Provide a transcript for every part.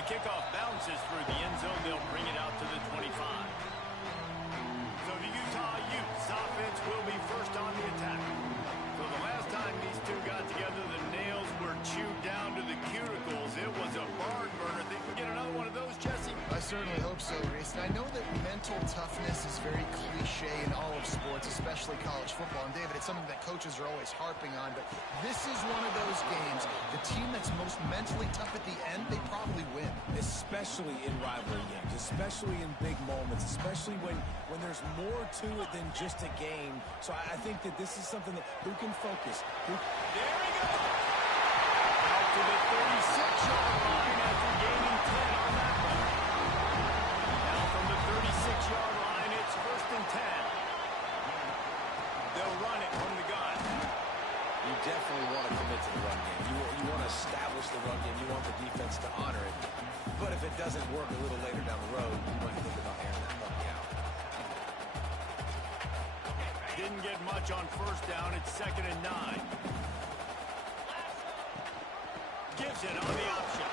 The kickoff bounces through the end zone. They'll bring it out to the 25. So the Utah Utes offense will be first on the attack. So the last time these two got together, the nails were chewed down to the cuticles. It was a barn burner. Think we get another one of those, Jesse? I certainly hope so, Reese. And I know that mental toughness is very cliche in all of sports, especially college football. And David, it's something that coaches are always harping on. But this is one of those games. The team that's most mentally tough at the end, they probably win. Especially in rivalry games, especially in big moments, especially when there's more to it than just a game. So I think that this is something that who can focus. There we go! Out to the 36-yard line after gaining 10 on that one. Now from the 36-yard line, it's 1st and 10. They'll run it from the gun. You definitely want to commit to the run game. You want to establish the run game. You want the defense to honor it. But if it doesn't work a little later down the road, you might think about airing that puppy out. Didn't get much on 1st down. It's 2nd and 9. Gibson on the option.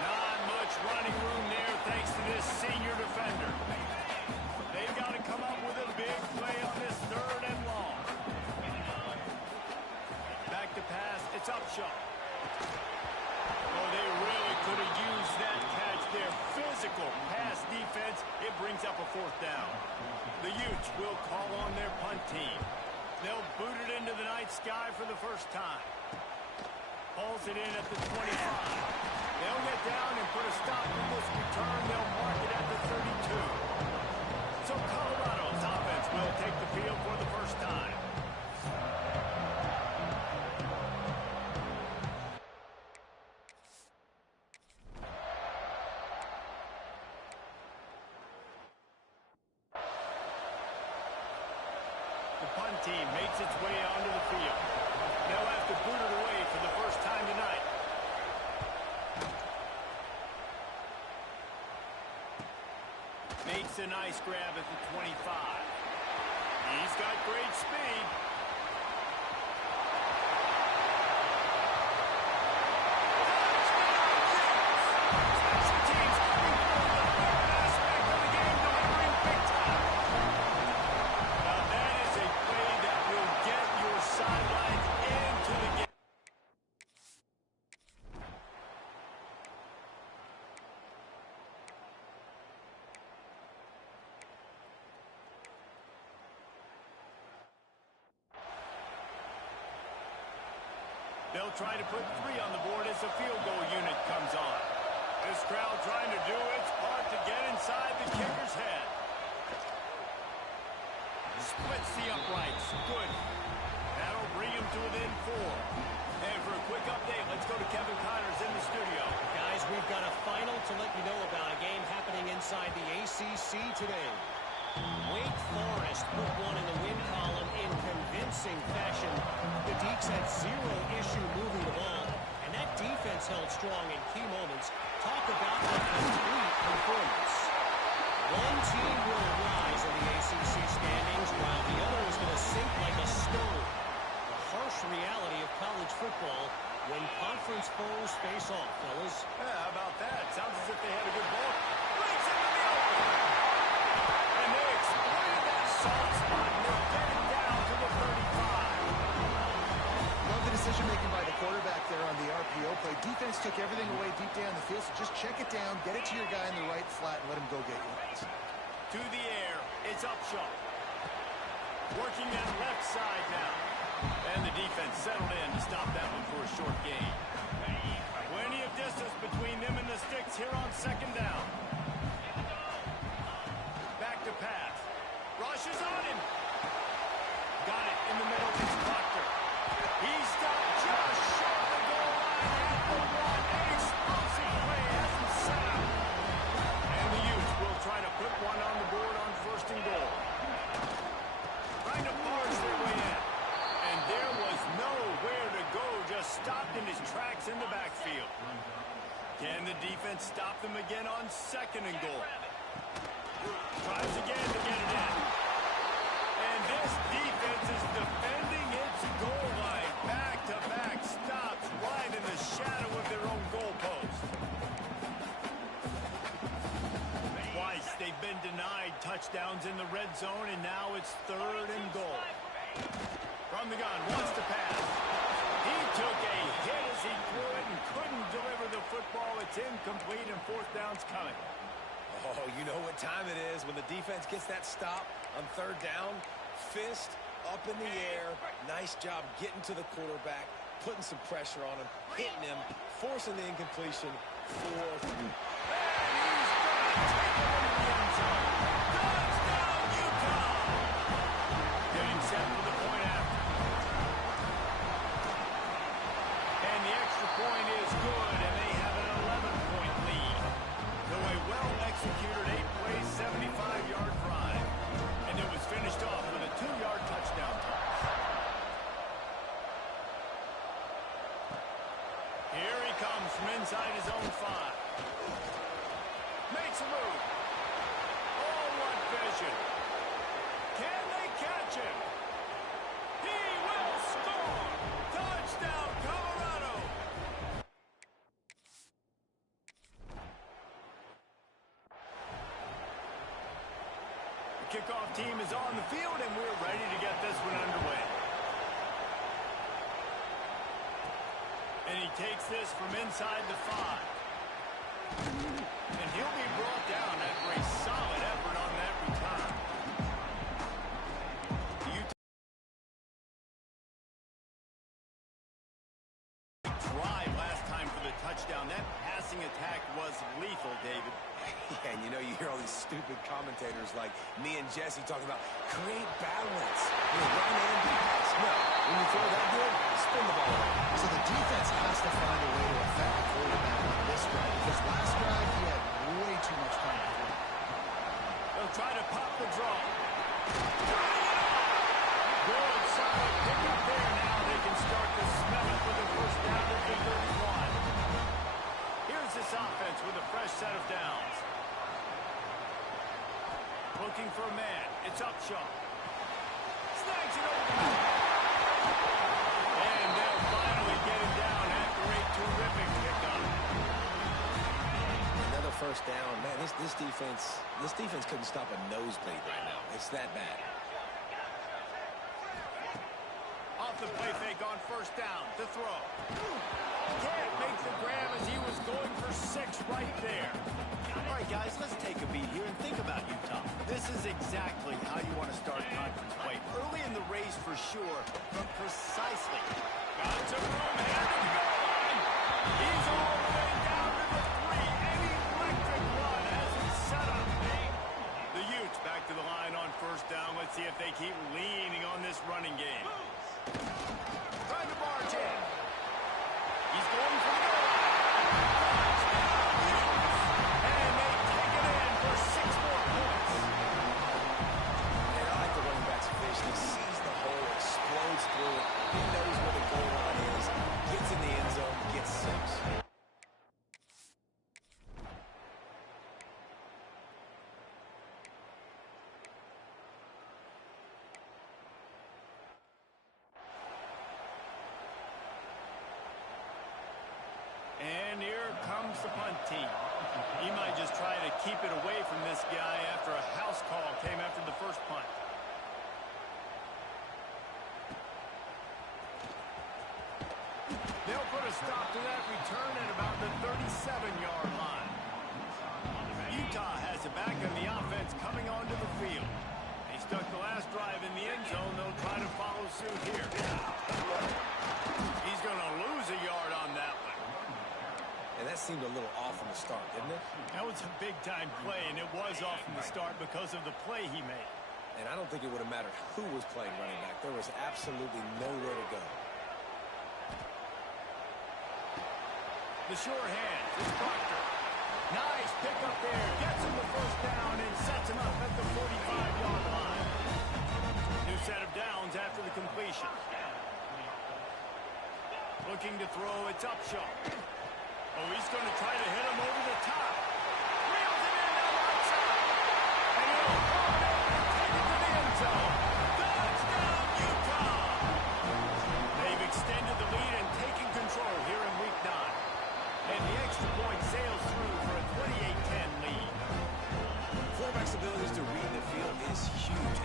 Not much running room there thanks to this senior defender. They've got to come up with a big play on this 3rd and long. Back to pass. It's Upshaw. Oh, they really could have used that catch there. Physical pass defense. It brings up a 4th down. The Utes will call on their punt team. They'll boot it into the night sky for the first time. Hauls it in at the 25. They'll get down and put a stop to this return. They'll mark it at the 32. So Colorado's offense will take the field for the first time. The punt team makes its way onto the field. They'll have to boot it away for the first time tonight. Makes a nice grab at the 25. He's got great speed. Special teams looking for the third aspect of the game, delivering big time. Now that is a play that will get your sidelines into the game. They'll try to put 3 on the board as the field goal unit comes on. This crowd trying to do its part to get inside the kicker's head. Splits the uprights. Good. That'll bring him to within 4. And for a quick update, let's go to Kevin Connors in the studio. Guys, we've got a final to let you know about, a game happening inside the ACC today. Wake Forest put one in the win column in convincing fashion. The Deacs had 0 issue moving the ball, and that defense held strong in key moments. Talk about a complete performance. One team will rise in the ACC standings, while the other is going to sink like a stone. The harsh reality of college football when conference foes face off, fellas. Yeah, how about that? Sounds as if they had a good ball. Breaks into the open. And they exploited that soft spot, and they'll get it down to the 35. Love the decision-making by the quarterback there on the RPO play. Defense took everything away deep down the field, so just check it down, get it to your guy in the right flat, and let him go get yours. To the air, it's Upshaw. Working that left side now. And the defense settled in to stop that one for a short gain. Plenty of distance between them and the sticks here on 2nd down. Back to pass. Rushes on him. Got it in the middle. It's Proctor. He stopped just short of the goal line at the 1. An explosive play has him set up. And the Utes will try to put one on the board on 1st and goal. Trying to barge their way in. And there was nowhere to go, just stopped in his tracks in the backfield. Can the defense stop them again on 2nd and goal? Tries again to get it in. And this defense is defending its goal line. Back-to-back stops right in the shadow of their own goal post. zone, and now it's 3rd and goal. From the gun, wants to pass. He took a hit as he threw it and couldn't deliver the football. It's incomplete, and 4th down's coming. Oh, you know what time it is when the defense gets that stop on 3rd down. Fist up in the air. Nice job getting to the quarterback, putting some pressure on him, hitting him, forcing the incompletion. 4th. And he's going to take it into the end zone. Touchdown, Utah! Getting set for the point after. And the extra point is good, and they have an 11-point lead. So a well-executed 8-play, 75-yard drive. And it was finished off with a 2-yard touchdown toss. Here he comes from inside his own 5. Makes a move. Oh, what vision. Can they catch him? He will score. Touchdown, Colorado. The kickoff team is on the field, and we're ready to get this one underway. And he takes this from inside the 5. And he'll be brought down after a solid effort on that return. The drive last time for the touchdown. That passing attack was lethal, David. Yeah, and you know, you hear all these stupid commentators like me and Jesse talking about create balance. Run and pass. No, when you throw that good, spin the ball around. So the defense has to find a way to affect the quarterback on this drive, because last drive he had way too much time to throw. They'll try to pop the draw. Good, solid pick up there. Now they can start to smell it with a 1st down at the 31. Here's this offense with a fresh set of downs. Looking for a man. It's Upshaw. Snags it over. And they'll finally get him down after a terrific pickup. Another 1st down. Man, this defense couldn't stop a nosebleed right now. It's that bad. Off the play fake on 1st down. To throw. Can't make the grab as he was going for 6 right there. All right, guys, let's take a beat here and think about Utah. This is exactly how you want to start conference play. Early in the race for sure, but precisely. Got some room, headed to the goal line. He's all the way down to the 3. An electric run as he set up. The Utes back to the line on 1st down. Let's see if they keep leaning on this running game. Trying to barge in. He's going for the goal line. Touchdown, Utes. And they take it in for 6 more points. And I like the running back's vision. He sees the hole, explodes through it. He knows where the goal line is. Gets in the end zone, gets 6. And here comes the punt team. He might just try to keep it away from this guy after a house call came after the 1st punt. They'll put a stop to that return at about the 37-yard line. Utah has it back on the offense coming onto the field. They stuck the last drive in the end zone. They'll try to follow suit here. He's going to lose a yard on that one. And that seemed a little off from the start, didn't it? That was a big-time play, and it was off from the start because of the play he made. And I don't think it would have mattered who was playing running back. There was absolutely nowhere to go. The sure hand is Proctor. Nice pick up there. Gets him the 1st down and sets him up at the 45-yard line. New set of downs after the completion. Looking to throw, it's Upshaw. Oh, he's going to try to hit him over the top. Reels it in down the right side. And he'll throw it in and take it to the end zone. Touchdown, Utah! They've extended the lead and taken control here in Week 9. And the extra point sails through for a 28-10 lead. Quarterback's abilities to read the field is huge.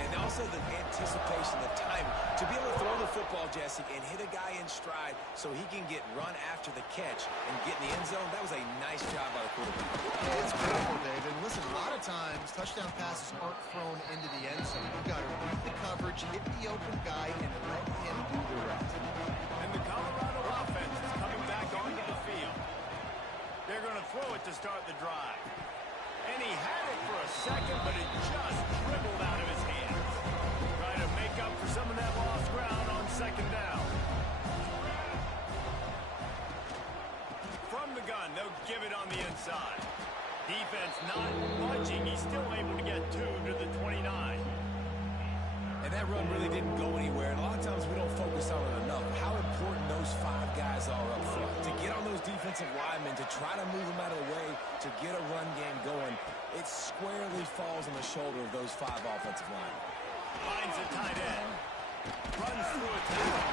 Jesse, and hit a guy in stride so he can get run after the catch and get in the end zone. That was a nice job by the quarterback. It's critical, David. Listen, a lot of times, touchdown passes aren't thrown into the end zone. You've got to read the coverage, hit the open guy, and let him do the rest. And the Colorado offense is coming back onto the field. They're going to throw it to start the drive. And he had it for a second, but it just dribbled out of his hands. Trying to make up for some of that lost ground on second down. From the gun, they'll give it on the inside. Defense not budging. He's still able to get 2 to the 29. And that run really didn't go anywhere. And a lot of times we don't focus on it enough. How important those 5 guys are up front. To get on those defensive linemen, to try to move them out of the way, to get a run game going, it squarely falls on the shoulder of those 5 offensive linemen. Finds a tight end. Runs through a tackle.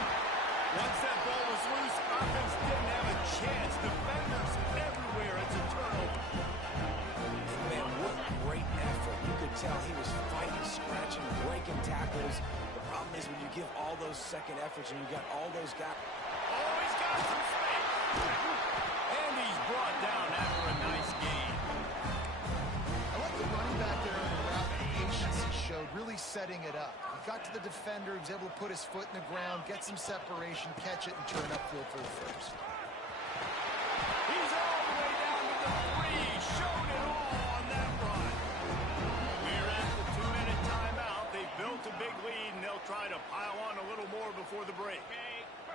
Once that ball was loose, offense didn't have a chance. Defenders everywhere. It's a turnover. Man, what great effort. You could tell he was fighting, scratching, breaking tackles. The problem is when you give all those second efforts and you got all those guys. Oh, he's got some space. And he's brought down after a nice gain. I like the running back there on the route, the patience he showed, really setting it up. He got to the defender, he was able to put his foot in the ground, get some separation, catch it, and turn upfield for the first. He's all the way down to the 3. Showed it all on that run. We're at the 2-minute timeout. They've built a big lead, and they'll try to pile on a little more before the break.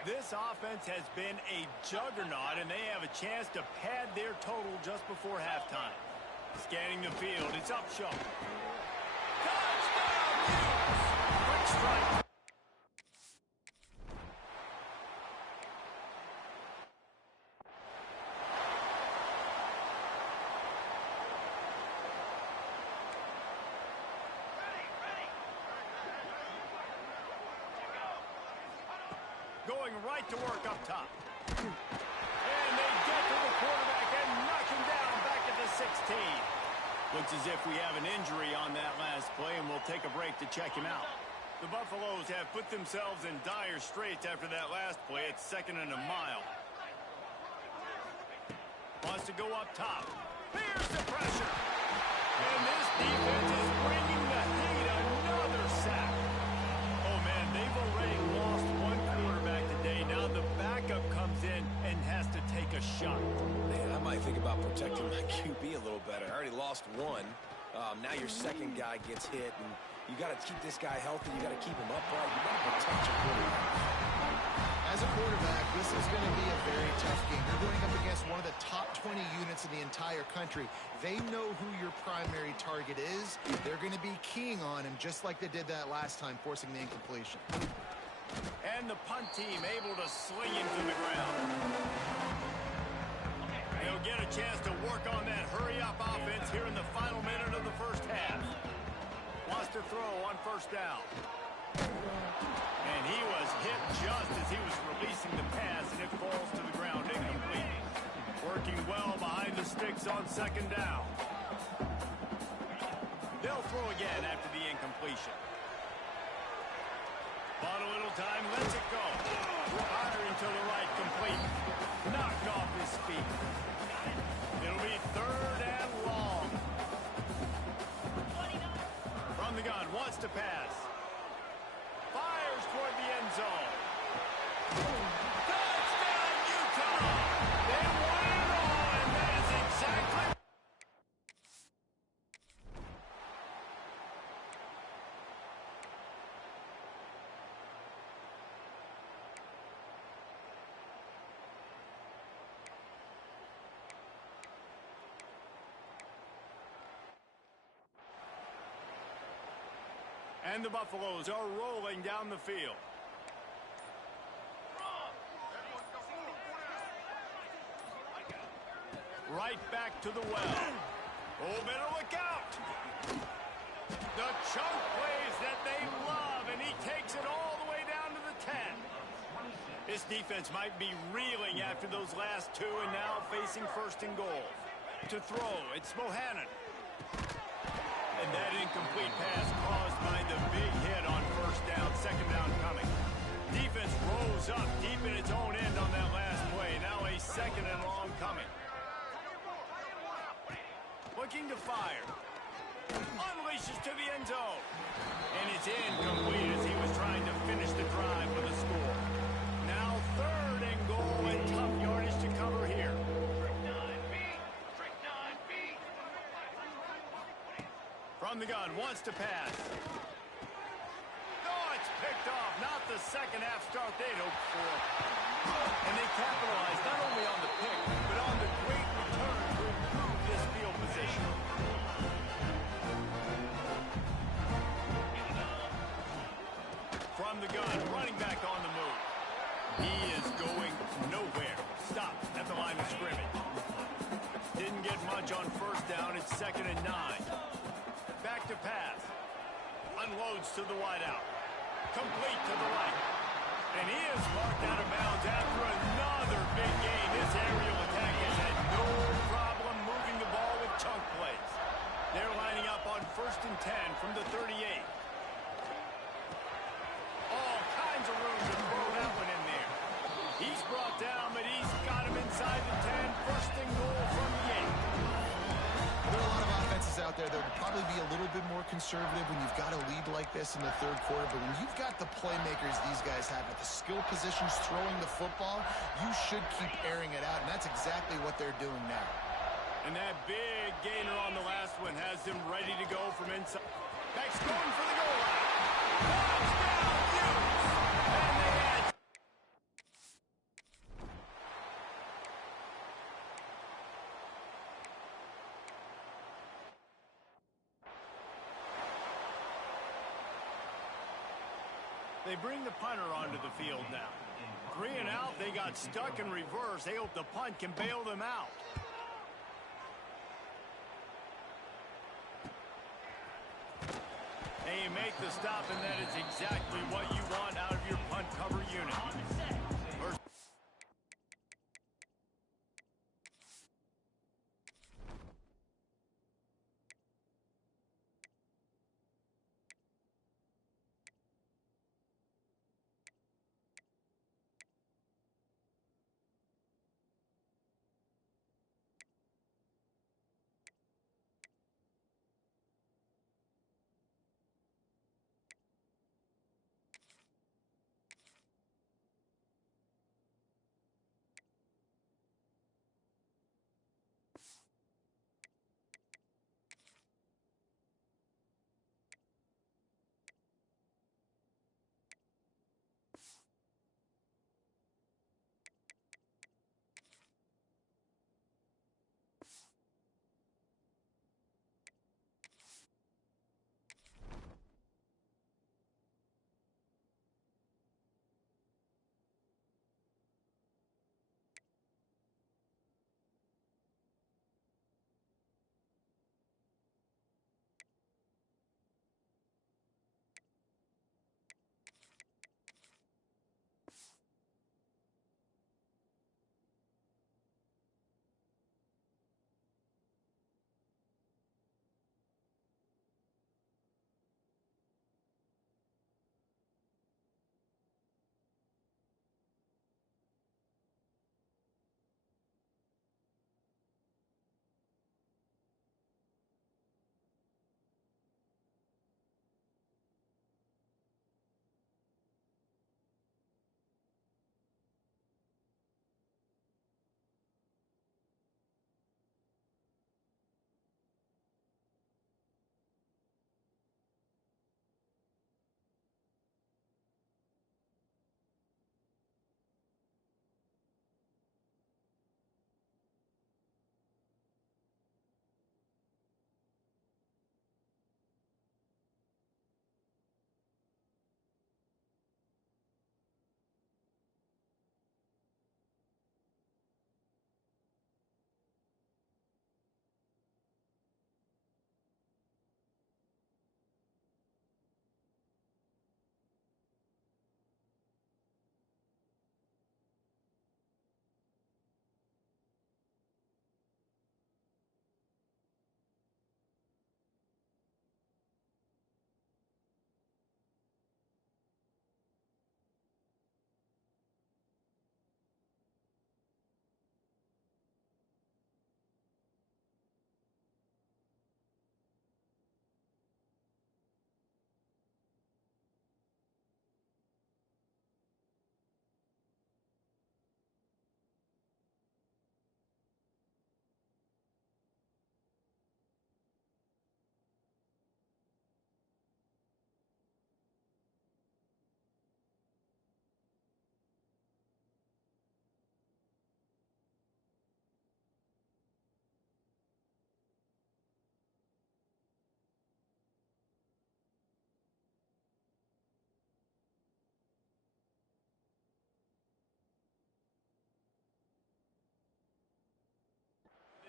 This offense has been a juggernaut, and they have a chance to pad their total just before halftime. Scanning the field, it's up show. Touchdown, Utes! Quick strike. Going right to work up top. And they get to the quarterback and knock him down back at the 16. Looks as if we have an injury on that last play, and we'll take a break to check him out. The Buffaloes have put themselves in dire straits after that last play. It's 2nd and a mile. Wants to go up top. Here's the pressure. And this defense is bringing the heat. Another sack. Oh, man, they've already lost one quarterback today. Now the backup comes in and has to take a shot. Man, I might think about protecting my QB a little better. I already lost one. Now your second guy gets hit, and you got to keep this guy healthy. You got to keep him upright. You got to protect your quarterback. As a quarterback, this is going to be a very tough game. You're going up against one of the top 20 units in the entire country. They know who your primary target is. They're going to be keying on him, just like they did that last time, forcing the incompletion. And the punt team able to sling him to the ground. They'll get a chance to work on that hurry-up offense here in the final minute of the first half. Wants to throw on first down. And he was hit just as he was releasing the pass, and it falls to the ground incomplete. Working well behind the sticks on second down. They'll throw again after the incompletion. Bought a little time, lets it go. Firing to the right, complete. Knocked off his feet. It'll be 3rd and long. From the gun, wants to pass. Fires toward the end zone. Touchdown, Utah! They won it all, and that is exactly... And the Buffaloes are rolling down the field. Right back to the well. Oh, better look out. The chunk plays that they love, and he takes it all the way down to the 10. This defense might be reeling after those last 2 and now facing 1st and goal. To throw, it's Bohannon. And that incomplete pass caused by the big hit on first down, second down coming. Defense rolls. goes up deep in its own end on that last play. Now a second and long coming. Looking to fire. Unleashes to the end zone. And it's incomplete as he was trying to finish the drive with a score. Now 3rd and goal and tough yardage to cover here. From the gun, wants to pass. Oh, it's picked off. Not the second half start they'd hoped for. And they capitalized not only on the pick, but on the great return to improve this field position. From the gun, running back on the move. He is going nowhere. Stop at the line of scrimmage. Didn't get much on 1st down. It's 2nd and 9. Back to pass. Unloads to the wideout. Complete to the right. And he is marked out of bounds after another big gain. This aerial attack has had no problem moving the ball with chunk plays. They're lining up on 1st and 10 from the 38. All kinds of room to throw that one in there. He's brought down, but he's got him inside the 10. 1st and goal from the 8. There are a lot of offenses out there that would probably be a little bit more conservative when you've got a lead like this in the 3rd quarter, but when you've got the playmakers these guys have at the skill positions throwing the football, you should keep airing it out, and that's exactly what they're doing now. And that big gainer on the last one has him ready to go from inside. Back's going for the goal line. Touchdown, Hughes! And they had... They bring the punter onto the field now. 3 and out, they got stuck in reverse. They hope the punt can bail them out. And you make the stop, and that is exactly what you want out of your punt cover unit.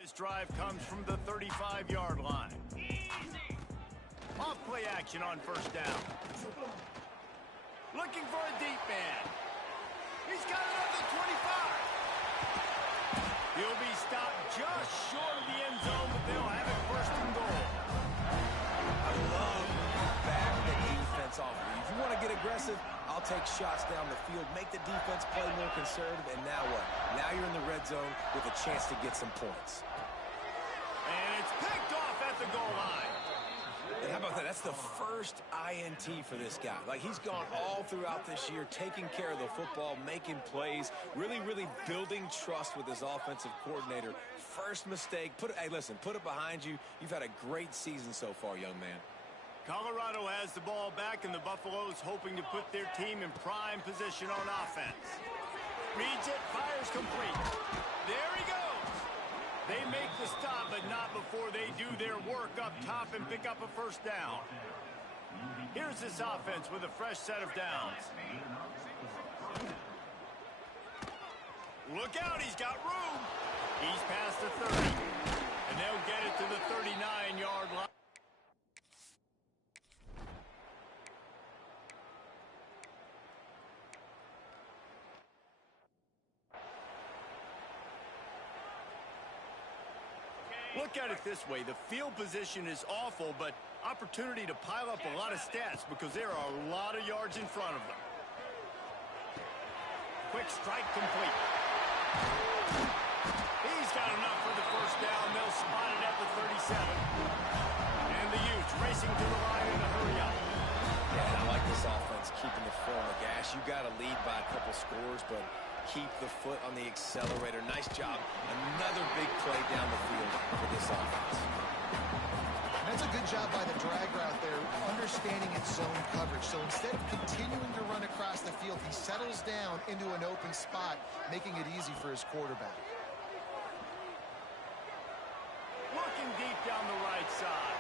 This drive comes from the 35-yard line. Off play action on first down. Looking for a deep man. He's got it up to 25. He'll be stopped just short of the end zone, but they'll have it first and goal. I love back the defense off. If you want to get aggressive, I'll take shots down the field, make the defense play more conservative, and now what? Now you're in the red zone with a chance to get some points. And it's picked off at the goal line. And how about that? That's the first INT for this guy. Like, he's gone all throughout this year, taking care of the football, making plays, really, really building trust with his offensive coordinator. First mistake. Hey, listen, put it behind you. You've had a great season so far, young man. Colorado has the ball back, and the Buffaloes hoping to put their team in prime position on offense. Reads it, fires complete. There he goes. They make the stop, but not before they do their work up top and pick up a first down. Here's this offense with a fresh set of downs. Look out, he's got room. He's past the 30, and they'll get it to the 39-yard line. Look at it this way. The field position is awful, but opportunity to pile up a lot of stats because there are a lot of yards in front of them. Quick strike complete. He's got enough for the first down. They'll spot it at the 37. And the Utes racing to the line in a hurry up. Yeah, I like this offense keeping the foot on the gas. You got to lead by a couple scores, but keep the foot on the accelerator. Nice job. Another big play down the field for this offense. That's a good job by the drag route there, understanding its zone coverage. So instead of continuing to run across the field, he settles down into an open spot, making it easy for his quarterback. Looking deep down the right side.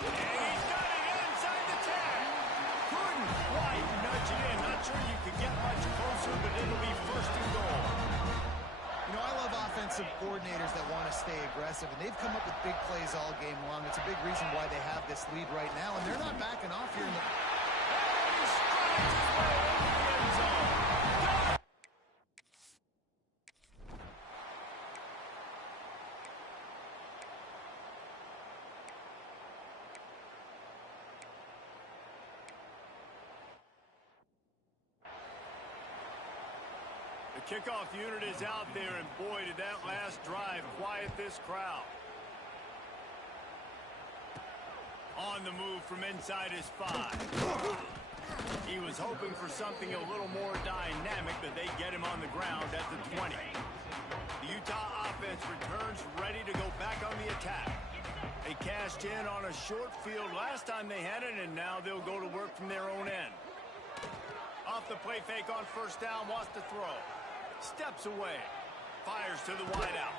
And he's got it inside the 10. Couldn't quite nudge it in. Not sure you could get much closer, but it'll be first and goal. You know, I love offensive coordinators that want to stay aggressive, and they've come up with big plays all game long. It's a big reason why they have this lead right now, and they're not backing off here in the... He strides his way into the end zone. The kickoff unit is out there, and boy, did that last drive quiet this crowd. On the move from inside his 5. He was hoping for something a little more dynamic, but they get him on the ground at the 20. The Utah offense returns ready to go back on the attack. They cashed in on a short field last time they had it, and now they'll go to work from their own end. Off the play fake on first down, wants to throw. Steps away. Fires to the wideout.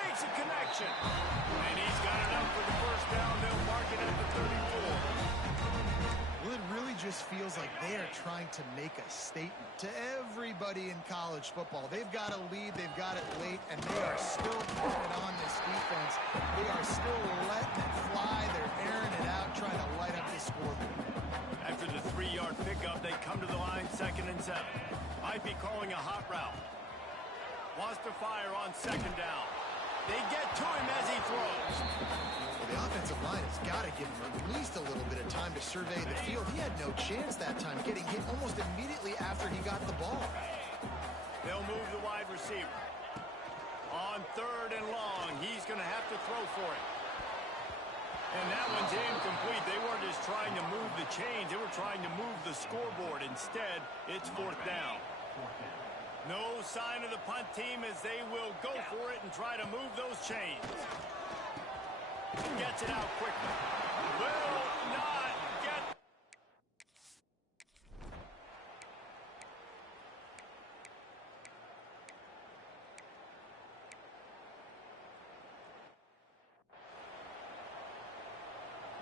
Makes a connection. And he's got it up for the first down. They'll mark it at the 34. Well, it really just feels like they are trying to make a statement to everybody in college football. They've got a lead, they've got it late, and they are still putting it on this defense. They are still letting it fly. They're airing it out, trying to light up the scoreboard. After the 3-yard pickup, they come to the line 2nd and 7. Might be calling a hot route. Wants to fire on 2nd down. They get to him as he throws. Well, the offensive line has got to give him at least a little bit of time to survey the field. He had no chance that time, getting hit almost immediately after he got the ball. They'll move the wide receiver. On 3rd and long, he's going to have to throw for it. And that one's incomplete. They weren't just trying to move the chains. They were trying to move the scoreboard. Instead, it's 4th down. No sign of the punt team as they will go for it and try to move those chains. Gets it out quickly. Will not get...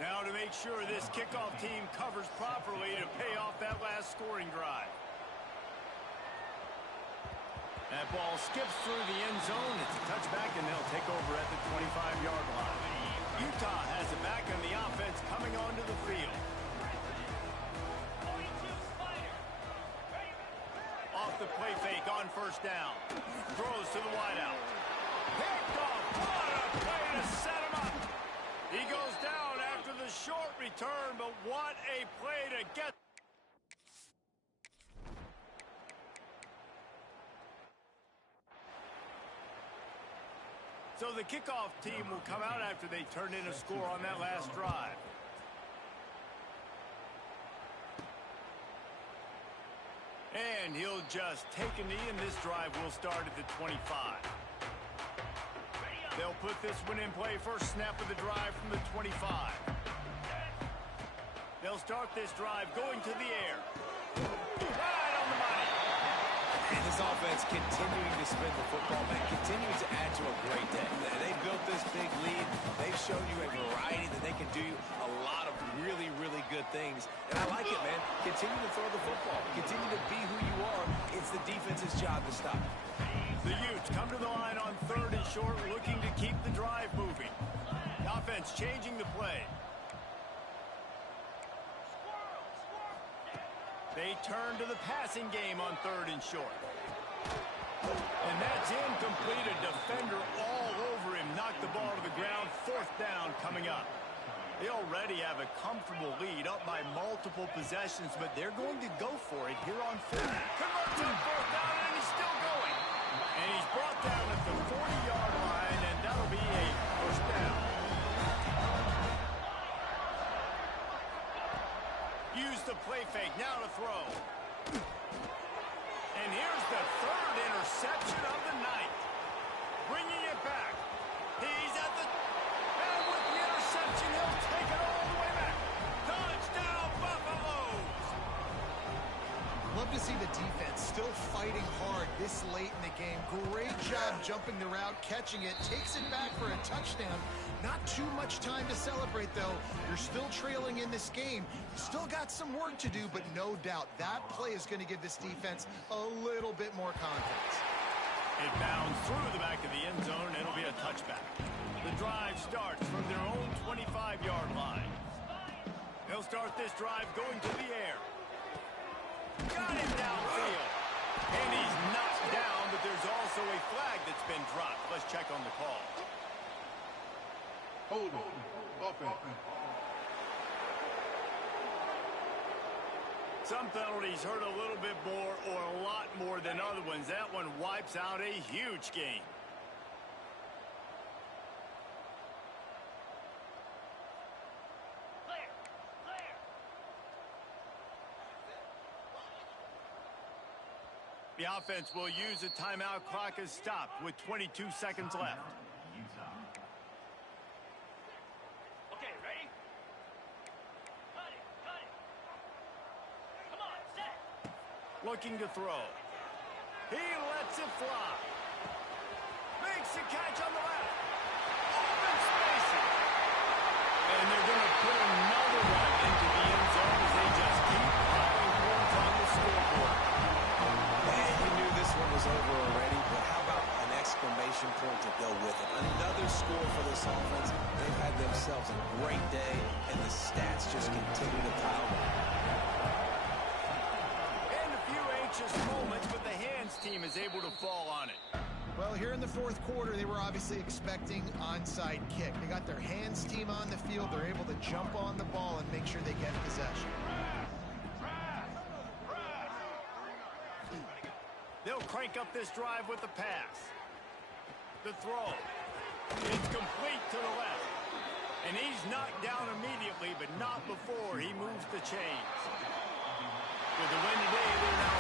Now to make sure this kickoff team covers properly to pay off that last scoring drive. That ball skips through the end zone. It's a touchback, and they'll take over at the 25-yard line. Utah has it back, and the offense coming onto the field. Off the play fake on first down. Throws to the wideout. Picked off. What a play to set him up. He goes down after the short return, but what a play to get. So the kickoff team will come out after they turn in a score on that last drive. And he'll just take a knee, and this drive will start at the 25. They'll put this one in play. First snap of the drive from the 25. They'll start this drive going to the air. Right on the money. And this offense continuing to spin the football, man, continuing to add to a great day. They built this big lead. They've shown you a variety that they can do a lot of really, really good things. And I like it, man. Continue to throw the football. Continue to be who you are. It's the defense's job to stop. The Utes come to the line on third and short, looking to keep the drive moving. The offense changing the play. They turn to the passing game on third and short. And that's incomplete. A defender all over him. Knocked the ball to the ground. Fourth down coming up. They already have a comfortable lead up by multiple possessions, but they're going to go for it here on fourth. Converts on fourth down, and he's still going. And he's brought down at the 40-yard line, and that'll be a first down. Use the play fake, now to throw. And here's the third interception of the night. Bringing it back. He's at the... And with the interception, he'll take it all the way back. Touchdown, Buffaloes! Love to see the defense still fighting hard this late in the game. Great job jumping the route, catching it, takes it back for a touchdown. Not too much time to celebrate, though. You're still trailing in this game. Still got some work to do, but no doubt that play is going to give this defense a little bit more confidence. It bounds through the back of the end zone. It'll be a touchback. The drive starts from their own 25-yard line. They'll start this drive going to the air. Got him downfield. And he's knocked down, but there's also a flag that's been dropped. Let's check on the call. Hold on. Offense. Some penalties hurt a little bit more or a lot more than other ones. That one wipes out a huge game. The offense will use a timeout. Clock is stopped with 22 seconds left. Okay, ready? Cut it, cut it. Come on, set. Looking to throw. He lets it fly. Makes the catch on the left. Open spaces. And they're going to put another one into the end zone as they just keep piling points on the scoreboard. Man, you knew this one was over already, but how about an exclamation point to go with it? Another score for this offense. They've had themselves a great day, and the stats just continue to pile up. And a few anxious moments, but the hands team is able to fall on it. Well, here in the fourth quarter, they were obviously expecting onside kick. They got their hands team on the field. They're able to jump on the ball and make sure they get possession. They'll crank up this drive with the pass. The throw. It's complete to the left. And he's knocked down immediately, but not before he moves the chains. With the win today, they're now